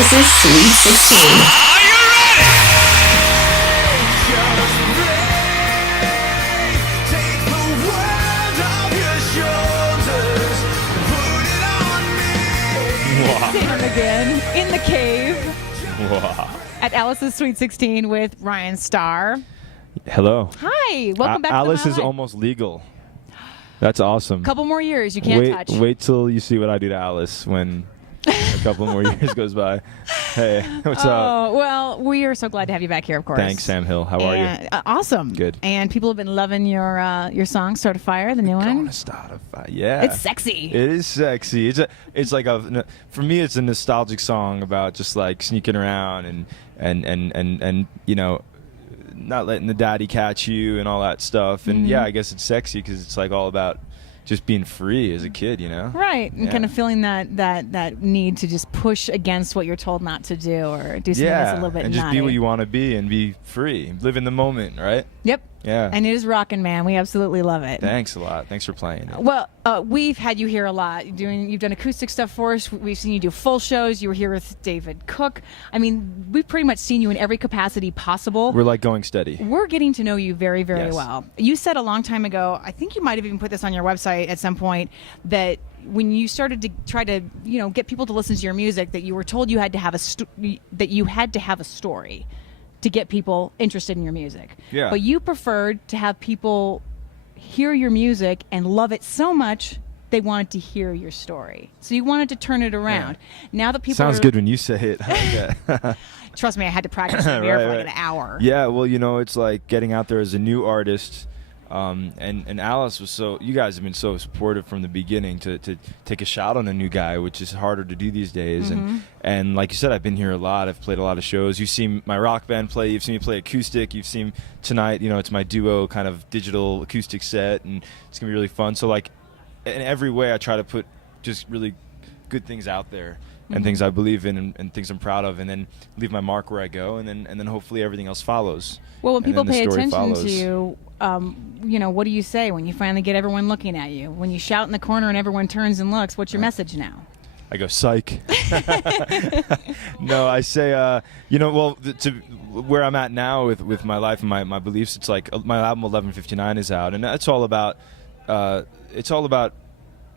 Alice's Sweet 16. Sam again in the cave Wow. at Alice's Sweet 16 with Ryan Starr. Hello. Hi, welcome back Alice to the is Mile High. almost legal. That's awesome. Couple more years you can't touch. Wait till you see what I do to Alice when a couple more years goes by. Hey, what's up? Oh, well, we are so glad to have you back here, of course. Thanks, Sam Hill. How are you? Awesome. Good. And people have been loving your song, Start a Fire, the new one. Gonna start a fight. Yeah. It's sexy. It is sexy. It's like for me it's a nostalgic song about just like sneaking around and you know, not letting the daddy catch you and all that stuff. And yeah, I guess it's sexy because it's like all about just being free as a kid, you know? Right, and Yeah. kind of feeling that need to just push against what you're told not to do or do something that's a little bit and just be naughty. what you want to be and be free. Live in the moment, right? Yep. Yeah. And it is rocking, man. We absolutely love it. Thanks a lot. Thanks for playing it. Well, we've had you here a lot. You've done acoustic stuff for us. We've seen you do full shows. You were here with David Cook. I mean, we've pretty much seen you in every capacity possible. We're like going steady. We're getting to know you very, very Yes. well. You said a long time ago, I think you might have even put this on your website at some point, that when you started to try to, get people to listen to your music, that you were told you had to have a story to get people interested in your music. Yeah. But you preferred to have people hear your music and love it so much they wanted to hear your story. So you wanted to turn it around. Now that people Sounds are, good when you say it. I like that. Trust me, I had to practice in the mirror for like Right. an hour. Yeah, well, it's like getting out there as a new artist. And Alice was you guys have been so supportive from the beginning to take a shot on a new guy, which is harder to do these days. And like you said, I've been here a lot. I've played a lot of shows. You've seen my rock band play. You've seen me play acoustic. You've seen tonight, it's my duo kind of digital acoustic set, and it's going to be really fun. So like in every way I try to put just really good things out there. And things I believe in and things I'm proud of, and then leave my mark where I go, and then hopefully everything else follows. Well, when And people then the pay story attention follows. to you, what do you say when you finally get everyone looking at you? When you shout in the corner and everyone turns and looks, what's your message now? I go, psych. No, I say, to where I'm at now with my life and my beliefs, it's like my album 1159 is out, and it's all about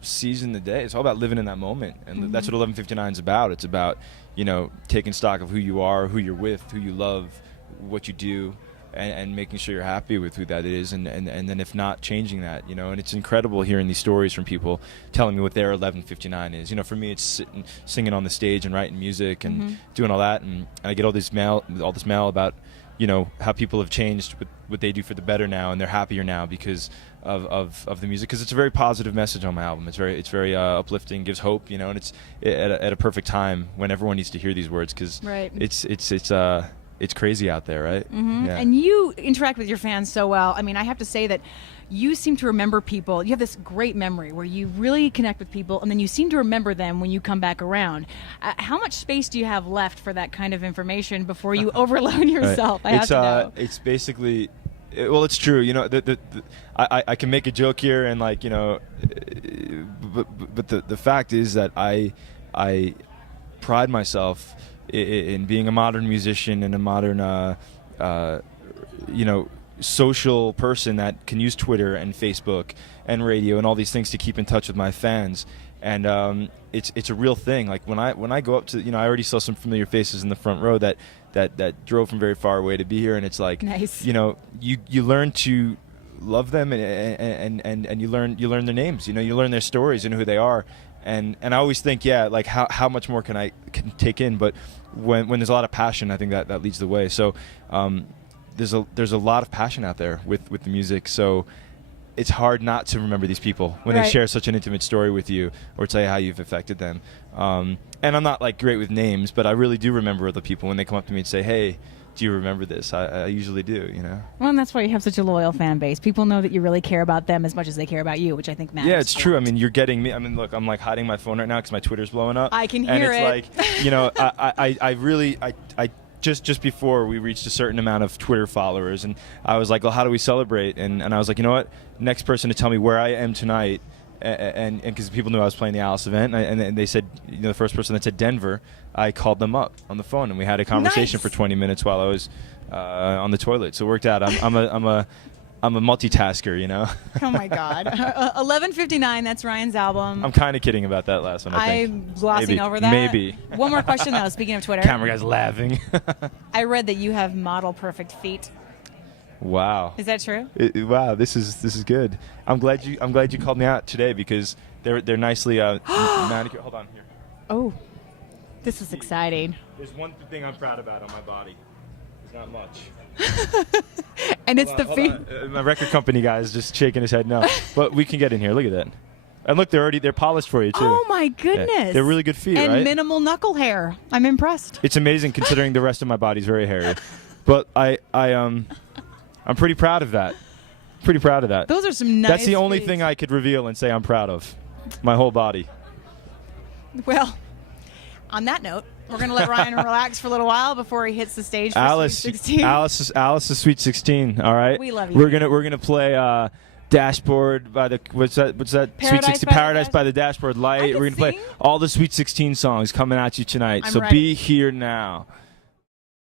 seizing the day. It's all about living in that moment, and that's what 1159 is about. It's about taking stock of who you are, who you're with, who you love, what you do, and making sure you're happy with who that is, and then if not, changing that. And it's incredible hearing these stories from people telling me what their 1159 is. For me, it's singing on the stage and writing music and doing all that, and I get all this mail about how people have changed with what they do for the better now, and they're happier now because of the music, because it's a very positive message on my album. It's very uplifting, gives hope, and it's at a perfect time when everyone needs to hear these words, because Right. it's crazy out there, right? Yeah. And you interact with your fans so well. I mean, I have to say that you seem to remember people. You have this great memory where you really connect with people, and then you seem to remember them when you come back around. How much space do you have left for that kind of information before you overload yourself? I have to know. It's basically, well, it's true. I can make a joke here, and but the fact is that I pride myself in being a modern musician and a modern social person that can use Twitter and Facebook and radio and all these things to keep in touch with my fans. And it's a real thing. Like when I go up to, I already saw some familiar faces in the front row that drove from very far away to be here, and it's like, Nice. you learn to love them, and you learn their names. You learn their stories and who they are. And I always think, like how much more can I take in? But when there's a lot of passion, I think that leads the way. So there's a lot of passion out there with the music. So it's hard not to remember these people when Right. they share such an intimate story with you or tell you how you've affected them. And I'm not like great with names, but I really do remember the people when they come up to me and say, "Hey, do you remember this?" I usually do, Well, and that's why you have such a loyal fan base. People know that you really care about them as much as they care about you, which I think matters. Yeah, it's a true. lot. I mean, you're getting me. I mean, look, I'm like hiding my phone right now because my Twitter's blowing up. I can and hear it's it. like, I really just before we reached a certain amount of Twitter followers, and I was like, well, how do we celebrate? And I was like, you know what? Next person to tell me where I am tonight and because people knew I was playing the Alice event, and they said, the first person that said Denver, I called them up on the phone, and we had a conversation Nice. for 20 minutes while I was on the toilet. So it worked out. I'm a multitasker, Oh my God. 11:59. That's Ryan's album. I'm kind of kidding about that last one. I think. I'm glossing Maybe. over that. Maybe. One more question though. Speaking of Twitter, Camera guy's laughing. I read that you have model perfect feet. Wow. Is that true? Wow, this is good. I'm glad you called me out today because they're nicely manicured. Hold on here. Oh, this is exciting. There's one thing I'm proud about on my body. It's not much. And it's the Hold feet. on. My record company guy is just shaking his head no. But we can get in here. Look at that. And look, they're polished for you too. Oh my Yeah. goodness. They're really good feet, and right? minimal knuckle hair. I'm impressed. It's amazing considering the rest of my body's very hairy. But I'm pretty proud of that. Pretty proud of that. Those are some nice. That's the only feet. thing I could reveal and say I'm proud of. My whole body. Well, on that note, we're going to let Ryan relax for a little while before he hits the stage for Alice, Sweet 16. Alice is Sweet 16. All right. We love you. We're gonna play Dashboard by the what's that? Sweet Paradise 16 by the Paradise Dash- by the Dashboard I Light. could We're gonna play sing. all the Sweet 16 songs coming at you tonight. I'm so ready. be here now.